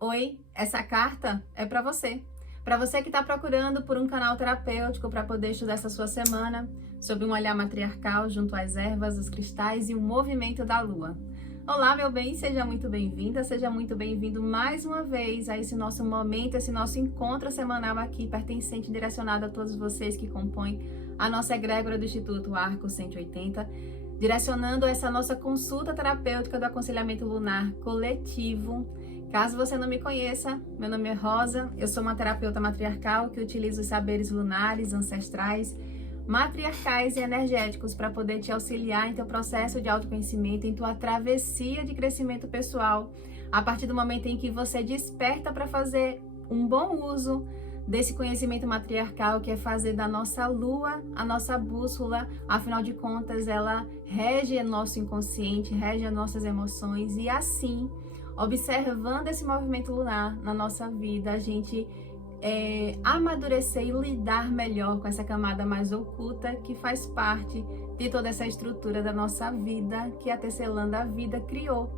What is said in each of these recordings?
Oi, essa carta é para você. Para você que está procurando por um canal terapêutico para poder estudar essa sua semana sobre um olhar matriarcal junto às ervas, os cristais e o movimento da lua. Olá, meu bem, seja muito bem-vinda, seja muito bem-vindo mais uma vez a esse nosso momento, esse nosso encontro semanal aqui, pertencente, direcionado a todos vocês que compõem a nossa egrégora do Instituto Arco 180, direcionando essa nossa consulta terapêutica do aconselhamento lunar coletivo. Caso você não me conheça, meu nome é Rosa, eu sou uma terapeuta matriarcal que utiliza os saberes lunares, ancestrais, matriarcais e energéticos para poder te auxiliar em teu processo de autoconhecimento, em tua travessia de crescimento pessoal, a partir do momento em que você desperta para fazer um bom uso desse conhecimento matriarcal, que é fazer da nossa lua a nossa bússola. Afinal de contas, ela rege nosso inconsciente, rege as nossas emoções, e assim, observando esse movimento lunar na nossa vida, a gente amadurecer e lidar melhor com essa camada mais oculta que faz parte de toda essa estrutura da nossa vida que a Tecelã da Vida criou.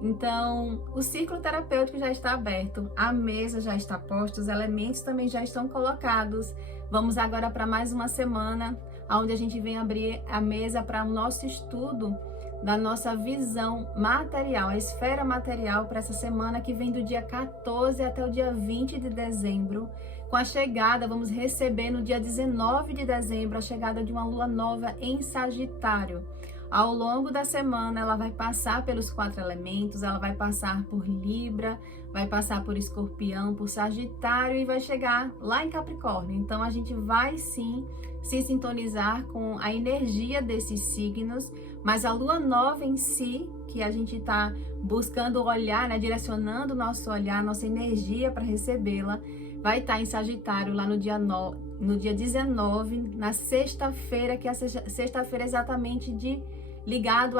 Então, o círculo terapêutico já está aberto, a mesa já está posta, os elementos também já estão colocados. Vamos agora para mais uma semana, onde a gente vem abrir a mesa para o nosso estudo da nossa visão material, a esfera material, para essa semana que vem do dia 14 até o dia 20 de dezembro. Com a chegada, vamos receber no dia 19 de dezembro a chegada de uma lua nova em Sagitário. Ao longo da semana, ela vai passar pelos 4 elementos, ela vai passar por Libra, vai passar por Escorpião, por Sagitário e vai chegar lá em Capricórnio. Então, a gente vai sim se sintonizar com a energia desses signos, mas a lua nova em si, que a gente está buscando olhar, né, direcionando o nosso olhar, nossa energia para recebê-la, vai estar em Sagitário lá no dia 19, na sexta-feira, que é a sexta-feira exatamente ligado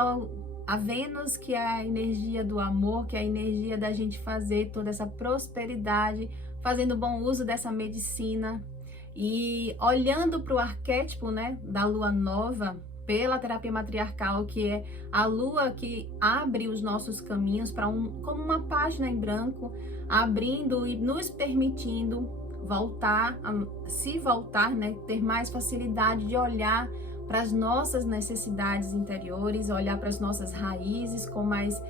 a Vênus, que é a energia do amor, que é a energia da gente fazer toda essa prosperidade, fazendo bom uso dessa medicina e olhando para o arquétipo, né, da lua nova, pela terapia matriarcal, que é a lua que abre os nossos caminhos para como uma página em branco, abrindo e nos permitindo voltar, né, ter mais facilidade de olhar para as nossas necessidades interiores, olhar para as nossas raízes com mais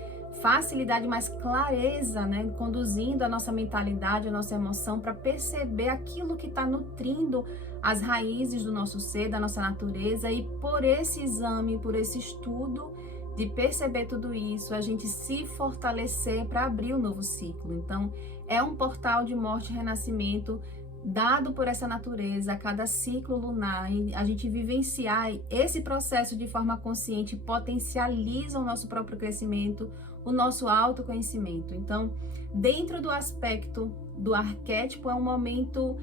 facilidade, mais clareza, né, conduzindo a nossa mentalidade, a nossa emoção para perceber aquilo que está nutrindo as raízes do nosso ser, da nossa natureza, e por esse exame, por esse estudo de perceber tudo isso, a gente se fortalecer para abrir o novo ciclo. Então, é um portal de morte e renascimento dado por essa natureza a cada ciclo lunar, e a gente vivenciar esse processo de forma consciente potencializa o nosso próprio crescimento, o nosso autoconhecimento. Então, dentro do aspecto do arquétipo, é um momento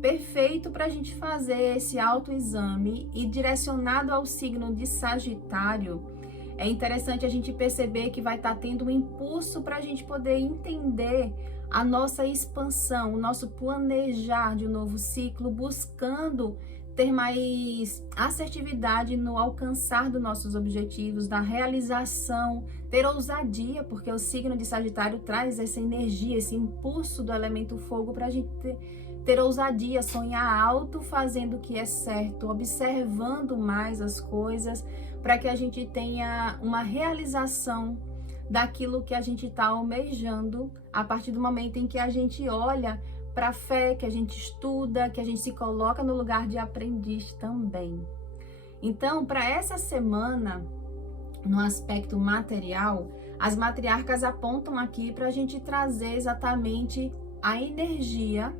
perfeito para a gente fazer esse autoexame, e direcionado ao signo de Sagitário, é interessante a gente perceber que vai estar tendo um impulso para a gente poder entender a nossa expansão, o nosso planejar de um novo ciclo, buscando ter mais assertividade no alcançar dos nossos objetivos, da realização, ter ousadia, porque o signo de Sagitário traz essa energia, esse impulso do elemento fogo para a gente ter ousadia, sonhar alto, fazendo o que é certo, observando mais as coisas, para que a gente tenha uma realização daquilo que a gente está almejando, a partir do momento em que a gente olha para a fé, que a gente estuda, que a gente se coloca no lugar de aprendiz também. Então, para essa semana, no aspecto material, as matriarcas apontam aqui para a gente trazer exatamente a energia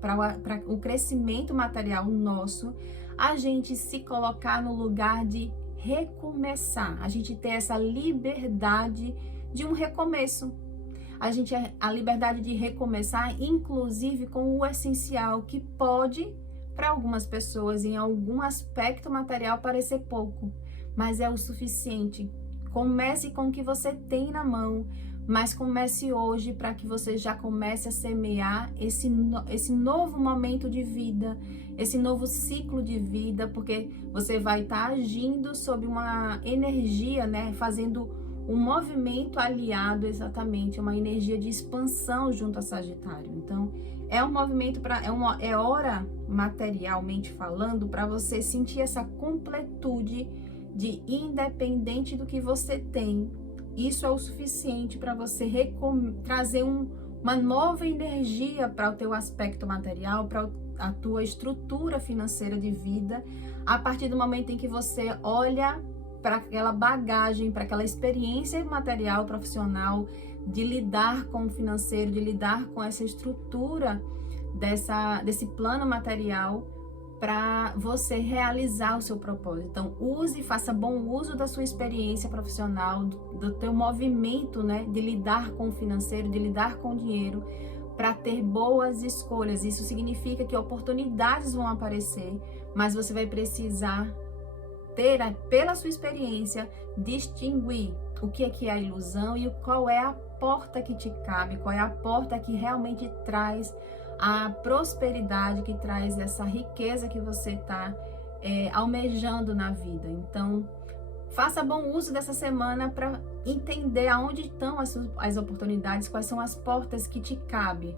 para o crescimento material nosso, a gente se colocar no lugar de recomeçar, a gente ter essa liberdade de um recomeço, a liberdade de recomeçar, inclusive com o essencial, que pode, para algumas pessoas, em algum aspecto material, parecer pouco, mas é o suficiente. Comece com o que você tem na mão, mas comece hoje para que você já comece a semear esse novo momento de vida, esse novo ciclo de vida, porque você vai estar agindo sob uma energia, né, fazendo um movimento aliado exatamente a uma energia de expansão junto a Sagitário. Então, é um movimento é hora, materialmente falando, para você sentir essa completude de independente do que você tem. Isso é o suficiente para você trazer uma nova energia para o teu aspecto material, para a tua estrutura financeira de vida, a partir do momento em que você olha para aquela bagagem, para aquela experiência material, profissional, de lidar com o financeiro, de lidar com essa estrutura desse plano material, para você realizar o seu propósito. Então, faça bom uso da sua experiência profissional, do teu movimento, né, de lidar com o financeiro, de lidar com o dinheiro, para ter boas escolhas. Isso significa que oportunidades vão aparecer, mas você vai precisar ter, pela sua experiência, distinguir o que é a ilusão e qual é a porta que te cabe, qual é a porta que realmente traz a prosperidade, que traz essa riqueza que você está almejando na vida. Então, faça bom uso dessa semana para entender aonde estão as oportunidades, quais são as portas que te cabem,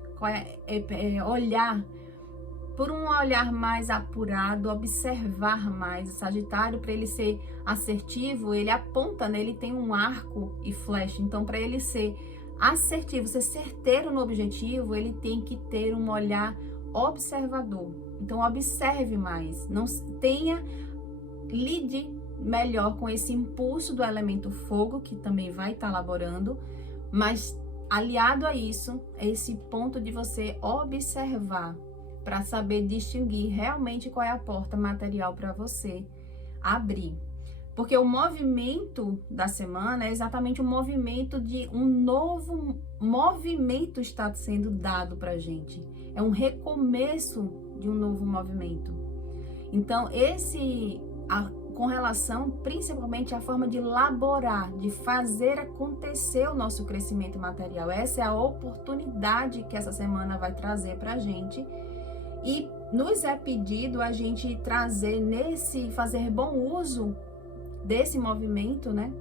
olhar por um olhar mais apurado, observar mais. O Sagitário, para ele ser assertivo, ele aponta, né? Ele tem um arco e flecha. Então, para ele ser assertivo, ser certeiro no objetivo, ele tem que ter um olhar observador. Então, observe mais. Lide melhor com esse impulso do elemento fogo, que também vai estar laborando, mas aliado a isso, é esse ponto de você observar, para saber distinguir realmente qual é a porta material para você abrir. Porque o movimento da semana é exatamente um movimento de um novo movimento está sendo dado para a gente. É um recomeço de um novo movimento. Então, com relação principalmente à forma de laborar, de fazer acontecer o nosso crescimento material. Essa é a oportunidade que essa semana vai trazer para a gente. E nos é pedido a gente fazer bom uso desse movimento, né?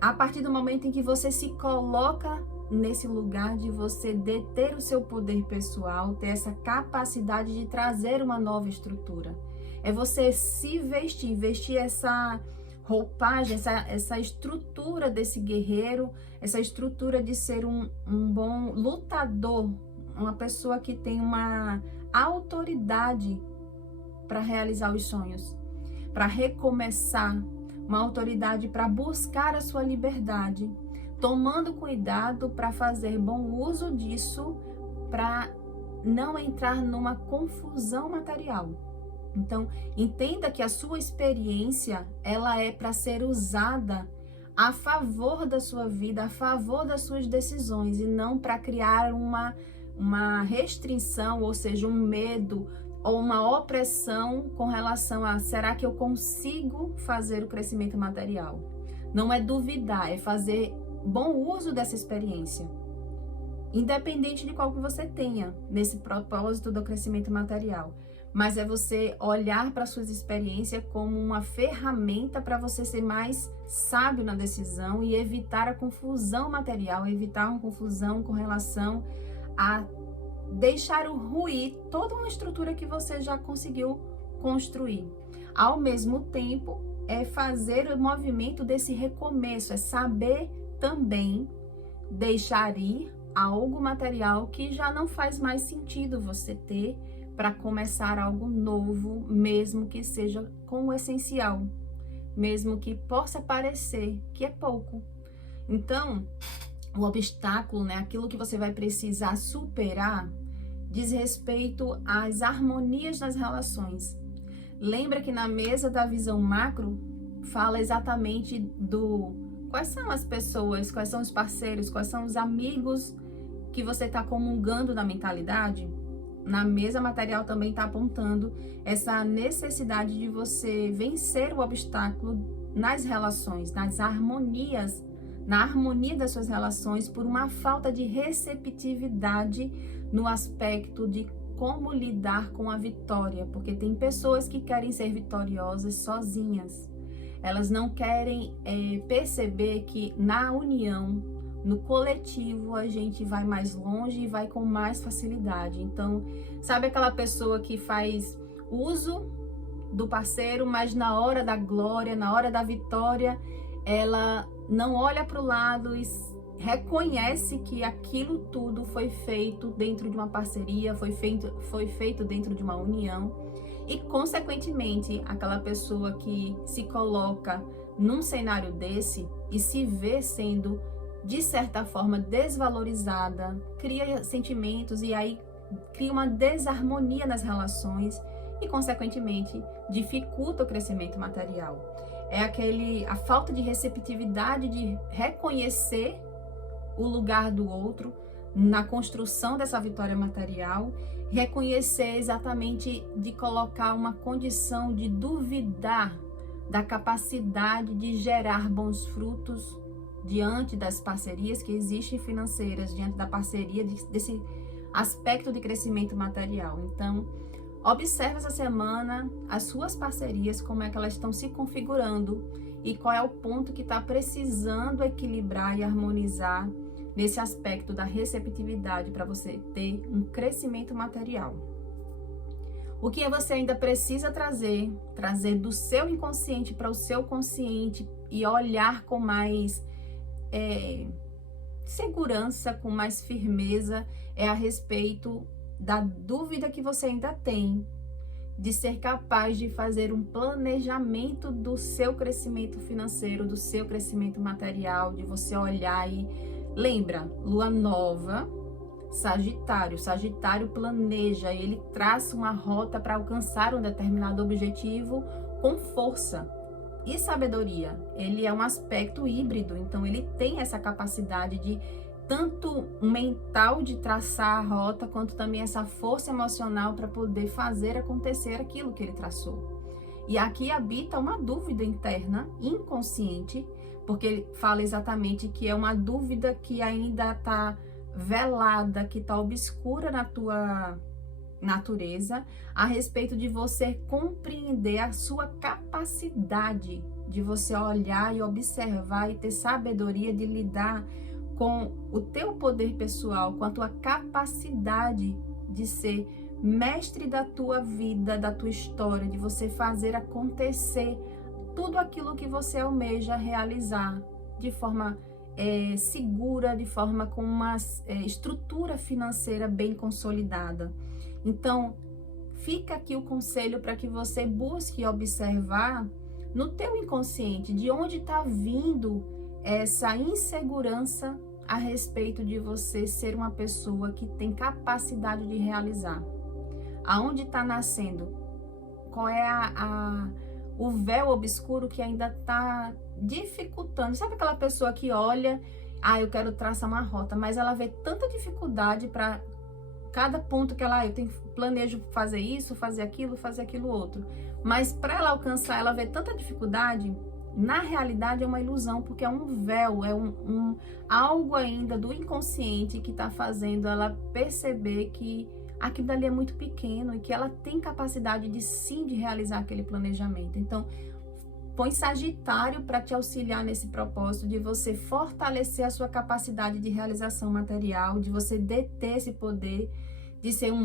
A partir do momento em que você se coloca nesse lugar de você deter o seu poder pessoal, ter essa capacidade de trazer uma nova estrutura. É você se vestir essa roupagem, essa estrutura desse guerreiro, essa estrutura de ser um bom lutador, uma pessoa que tem uma autoridade para realizar os sonhos, para recomeçar, uma autoridade para buscar a sua liberdade, tomando cuidado para fazer bom uso disso, para não entrar numa confusão material. Então, entenda que a sua experiência, ela é para ser usada a favor da sua vida, a favor das suas decisões, e não para criar uma restrição, ou seja, um medo ou uma opressão com relação a será que eu consigo fazer o crescimento material? Não é duvidar, é fazer bom uso dessa experiência, independente de qual que você tenha nesse propósito do crescimento material. Mas é você olhar para suas experiências como uma ferramenta para você ser mais sábio na decisão e evitar a confusão material, evitar uma confusão com relação a deixar ruir toda uma estrutura que você já conseguiu construir. Ao mesmo tempo, é fazer o movimento desse recomeço, é saber também deixar ir algo material que já não faz mais sentido você ter para começar algo novo, mesmo que seja com o essencial, mesmo que possa parecer que é pouco. Então, o obstáculo, né, aquilo que você vai precisar superar, diz respeito às harmonias nas relações. Lembra que na mesa da visão macro fala exatamente quais são as pessoas, quais são os parceiros, quais são os amigos que você está comungando na mentalidade? Na mesa material também está apontando essa necessidade de você vencer o obstáculo nas relações, nas harmonias, na harmonia das suas relações, por uma falta de receptividade no aspecto de como lidar com a vitória, porque tem pessoas que querem ser vitoriosas sozinhas. Elas não querem perceber que na união, no coletivo, a gente vai mais longe e vai com mais facilidade. Então, sabe aquela pessoa que faz uso do parceiro, mas na hora da glória, na hora da vitória, ela não olha para o lado e reconhece que aquilo tudo foi feito dentro de uma parceria, foi feito dentro de uma união. E, consequentemente, aquela pessoa que se coloca num cenário desse e se vê sendo, de certa forma, desvalorizada, cria sentimentos e aí cria uma desarmonia nas relações e, consequentemente, dificulta o crescimento material. É a falta de receptividade de reconhecer o lugar do outro na construção dessa vitória material, reconhecer exatamente de colocar uma condição de duvidar da capacidade de gerar bons frutos diante das parcerias que existem financeiras, diante da parceria, desse aspecto de crescimento material. Então, observe essa semana as suas parcerias, como é que elas estão se configurando e qual é o ponto que está precisando equilibrar e harmonizar nesse aspecto da receptividade para você ter um crescimento material. O que você ainda precisa trazer do seu inconsciente para o seu consciente e olhar com mais segurança, com mais firmeza, é a respeito da dúvida que você ainda tem de ser capaz de fazer um planejamento do seu crescimento financeiro, do seu crescimento material, de você olhar e lembra, lua nova, Sagitário. Sagitário planeja, ele traça uma rota para alcançar um determinado objetivo com força e sabedoria. Ele é um aspecto híbrido, então ele tem essa capacidade de tanto mental de traçar a rota, quanto também essa força emocional para poder fazer acontecer aquilo que ele traçou. E aqui habita uma dúvida interna, inconsciente, porque ele fala exatamente que é uma dúvida que ainda está velada, que está obscura na tua natureza, a respeito de você compreender a sua capacidade de você olhar e observar e ter sabedoria de lidar com o teu poder pessoal, com a tua capacidade de ser mestre da tua vida, da tua história, de você fazer acontecer tudo aquilo que você almeja realizar de forma segura, de forma com uma estrutura financeira bem consolidada. Então, fica aqui o conselho para que você busque observar no teu inconsciente de onde está vindo essa insegurança a respeito de você ser uma pessoa que tem capacidade de realizar. Aonde está nascendo? Qual é o véu obscuro que ainda está dificultando? Sabe aquela pessoa que olha, eu quero traçar uma rota, mas ela vê tanta dificuldade para cada ponto que ela, planejo fazer isso, fazer aquilo outro. Mas para ela alcançar, ela vê tanta dificuldade. Na realidade é uma ilusão, porque é um véu, é algo ainda do inconsciente que está fazendo ela perceber que aquilo dali é muito pequeno e que ela tem capacidade de realizar aquele planejamento. Então, põe Sagitário para te auxiliar nesse propósito de você fortalecer a sua capacidade de realização material, de você deter esse poder, de ser um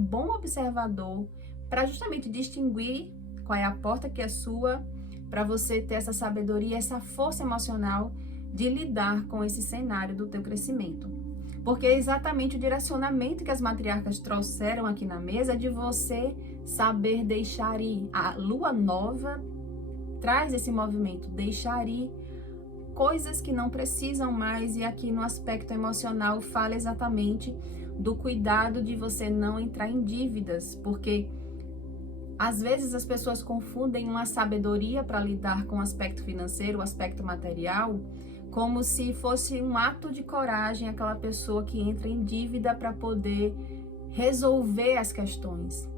bom observador, para justamente distinguir qual é a porta que é sua, para você ter essa sabedoria, essa força emocional de lidar com esse cenário do teu crescimento. Porque é exatamente o direcionamento que as matriarcas trouxeram aqui na mesa de você saber deixar ir. A lua nova traz esse movimento, deixar ir coisas que não precisam mais, e aqui no aspecto emocional fala exatamente do cuidado de você não entrar em dívidas, porque às vezes as pessoas confundem uma sabedoria para lidar com o aspecto financeiro, o aspecto material, como se fosse um ato de coragem, aquela pessoa que entra em dívida para poder resolver as questões.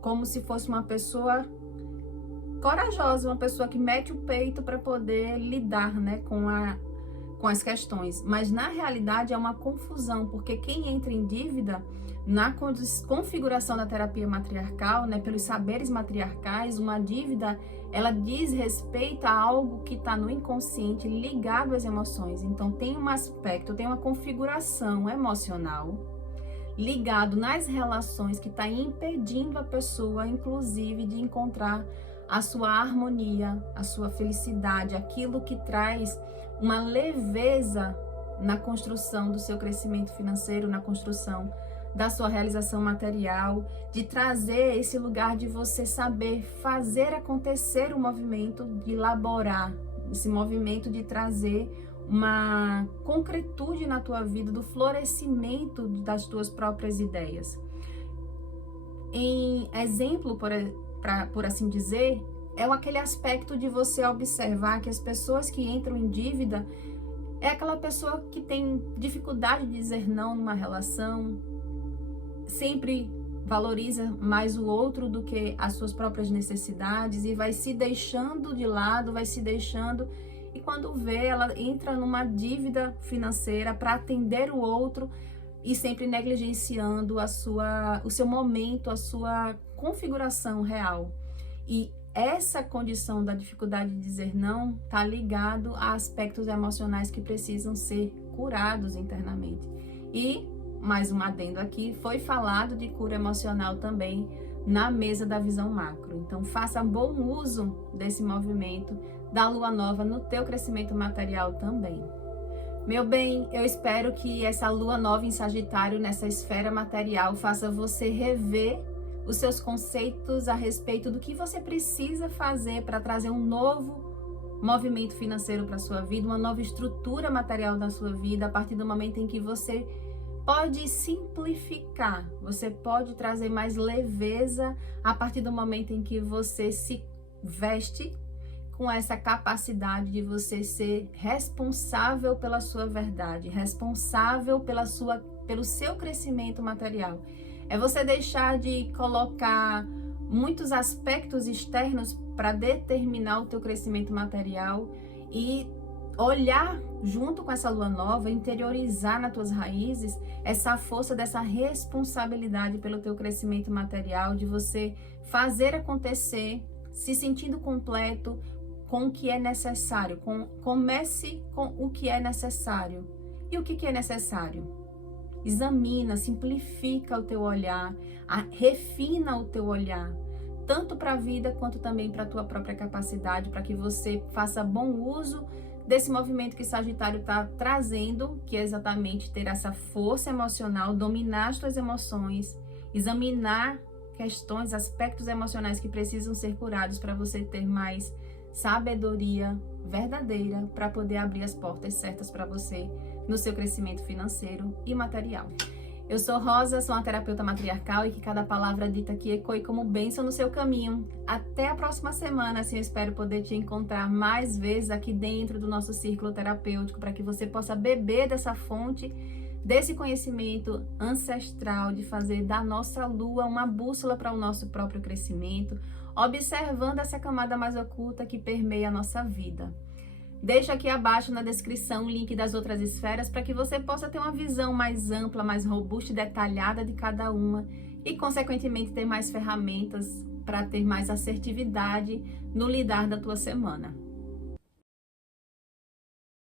Como se fosse uma pessoa corajosa, uma pessoa que mete o peito para poder lidar, com as questões. Mas na realidade é uma confusão, porque quem entra em dívida, na configuração da terapia matriarcal, pelos saberes matriarcais, uma dívida ela diz respeito a algo que está no inconsciente ligado às emoções. Então tem um aspecto, tem uma configuração emocional ligado nas relações que está impedindo a pessoa, inclusive, de encontrar a sua harmonia, a sua felicidade, aquilo que traz uma leveza na construção do seu crescimento financeiro, na construção da sua realização material, de trazer esse lugar de você saber fazer acontecer o movimento, de elaborar esse movimento, de trazer uma concretude na tua vida, do florescimento das tuas próprias ideias. Em exemplo, por assim dizer, é aquele aspecto de você observar que as pessoas que entram em dívida é aquela pessoa que tem dificuldade de dizer não numa relação, sempre valoriza mais o outro do que as suas próprias necessidades e vai se deixando de lado, vai se deixando, e quando vê, ela entra numa dívida financeira para atender o outro e sempre negligenciando o seu momento, a sua configuração real. E essa condição da dificuldade de dizer não está ligado a aspectos emocionais que precisam ser curados internamente. E mais um adendo aqui, foi falado de cura emocional também na mesa da visão macro. Então faça bom uso desse movimento da lua nova no teu crescimento material também. Meu bem, eu espero que essa lua nova em Sagitário, nessa esfera material, faça você rever os seus conceitos a respeito do que você precisa fazer para trazer um novo movimento financeiro para a sua vida, uma nova estrutura material da sua vida, a partir do momento em que você pode simplificar, você pode trazer mais leveza a partir do momento em que você se veste com essa capacidade de você ser responsável pela sua verdade, responsável pelo seu crescimento material. É você deixar de colocar muitos aspectos externos para determinar o teu crescimento material e olhar junto com essa lua nova, interiorizar nas tuas raízes essa força dessa responsabilidade pelo teu crescimento material, de você fazer acontecer, se sentindo completo com o que é necessário. Comece com o que é necessário. E o que é necessário? Examina, simplifica o teu olhar, refina o teu olhar, tanto para a vida quanto também para a tua própria capacidade, para que você faça bom uso desse movimento que Sagitário está trazendo, que é exatamente ter essa força emocional, dominar as tuas emoções, examinar questões, aspectos emocionais que precisam ser curados para você ter mais sabedoria verdadeira para poder abrir as portas certas para você no seu crescimento financeiro e material. Eu sou Rosa, sou uma terapeuta matriarcal e que cada palavra dita aqui ecoe como bênção no seu caminho. Até a próxima semana, assim eu espero poder te encontrar mais vezes aqui dentro do nosso círculo terapêutico, para que você possa beber dessa fonte, desse conhecimento ancestral, de fazer da nossa lua uma bússola para o nosso próprio crescimento, observando essa camada mais oculta que permeia a nossa vida. Deixa aqui abaixo na descrição o link das outras esferas para que você possa ter uma visão mais ampla, mais robusta e detalhada de cada uma e, consequentemente, ter mais ferramentas para ter mais assertividade no lidar da tua semana.